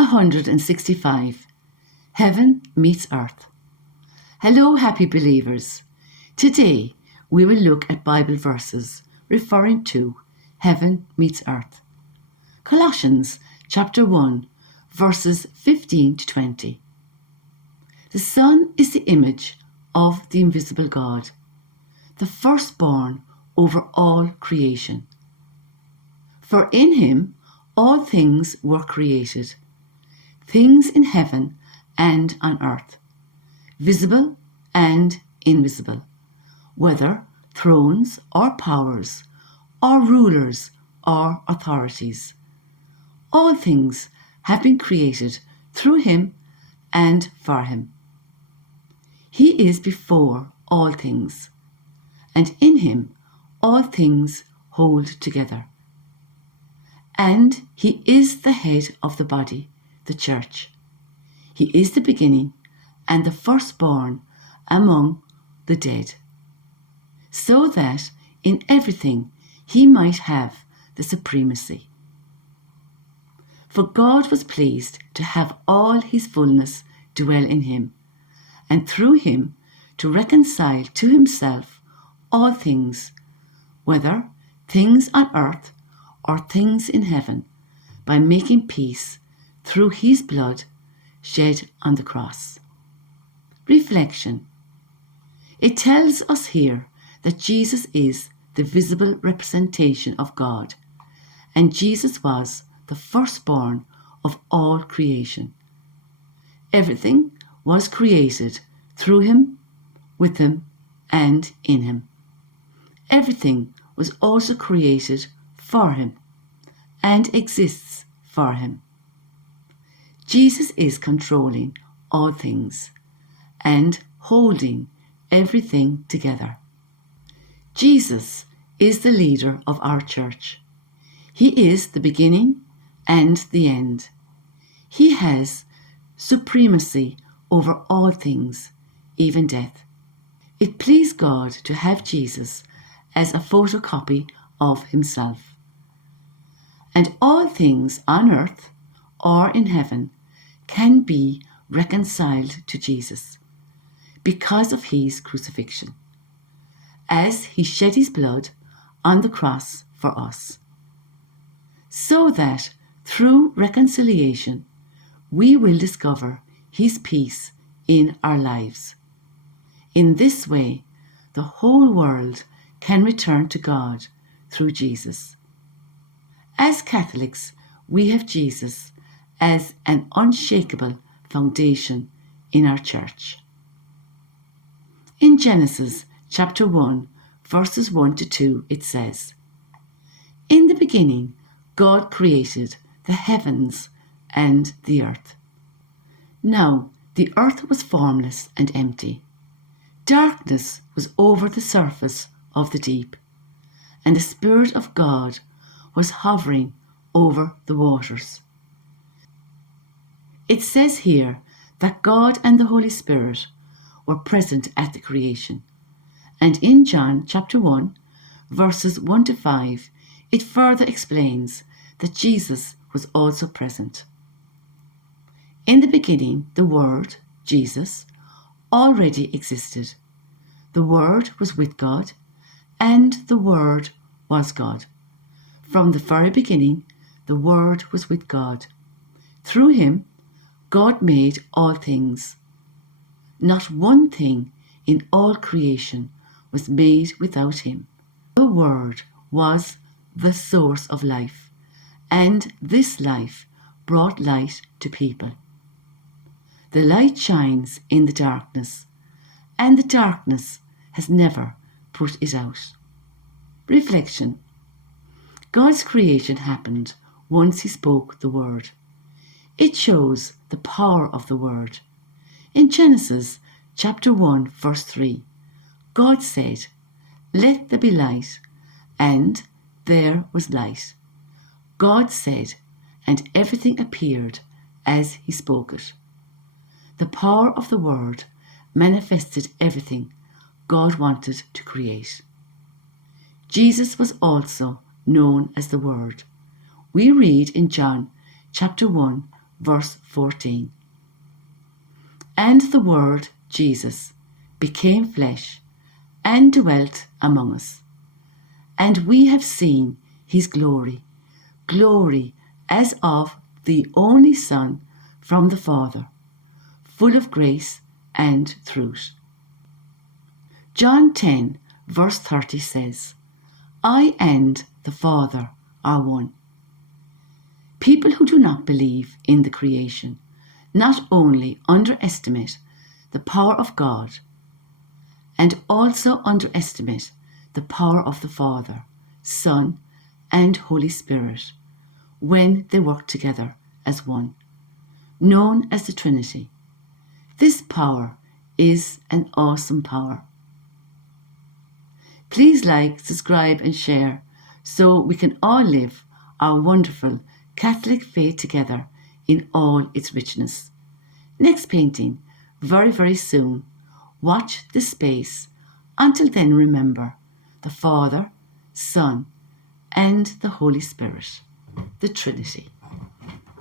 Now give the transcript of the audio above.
165. Heaven meets earth. Hello, happy believers. Today we will look at Bible verses referring to heaven meets earth. Colossians chapter 1, verses 15 to 20. The Son is the image of the invisible God, the firstborn over all creation. For in him all things were created, things in heaven and on earth, visible and invisible, whether thrones or powers, or rulers or authorities. All things have been created through him and for him. He is before all things, and in him all things hold together. And he is the head of the body, the church. He is the beginning and the firstborn among the dead, so that in everything he might have the supremacy. For God was pleased to have all his fullness dwell in him, and through him to reconcile to himself all things, whether things on earth or things in heaven, by making peace through his blood shed on the cross. Reflection. It tells us here that Jesus is the visible representation of God, and Jesus was the firstborn of all creation. Everything was created through him, with him, and in him. Everything was also created for him and exists for him. Jesus is controlling all things and holding everything together. Jesus is the leader of our church. He is the beginning and the end. He has supremacy over all things, even death. It pleased God to have Jesus as a photocopy of himself. And all things on earth or in heaven can be reconciled to Jesus because of his crucifixion, as he shed his blood on the cross for us, so that through reconciliation we will discover his peace in our lives. In this way, the whole world can return to God through Jesus. As Catholics, we have Jesus as an unshakable foundation in our church. In Genesis chapter 1, verses 1 to 2, it says, "In the beginning, God created the heavens and the earth. Now the earth was formless and empty. Darkness was over the surface of the deep, and the Spirit of God was hovering over the waters." It says here that God and the Holy Spirit were present at the creation. And in John chapter 1, verses 1 to 5, it further explains that Jesus was also present. In the beginning, the Word, Jesus, already existed. The Word was with God, and the Word was God. From the very beginning, the Word was with God. Through him, God made all things. Not one thing in all creation was made without him. The Word was the source of life, and this life brought light to people. The light shines in the darkness, and the darkness has never put it out. Reflection. God's creation happened once he spoke the word. It shows the power of the word. In Genesis chapter 1, verse 3, God said, "Let there be light," and there was light. God said, and everything appeared as he spoke it. The power of the word manifested everything God wanted to create. Jesus was also known as the Word. We read in John chapter 1, verse 14. And the Word, Jesus, became flesh and dwelt among us. And we have seen his glory, glory as of the only Son from the Father, full of grace and truth. John 10 verse 30 says, I and the Father are one. People who do not believe in the creation not only underestimate the power of God, and also underestimate the power of the Father, Son, and Holy Spirit when they work together as one, known as the Trinity. This power is an awesome power. Please like, subscribe and share so we can all live our wonderful Catholic faith together in all its richness. Next painting, very, very soon. Watch this space. Until then, remember the Father, Son, and the Holy Spirit, the Trinity.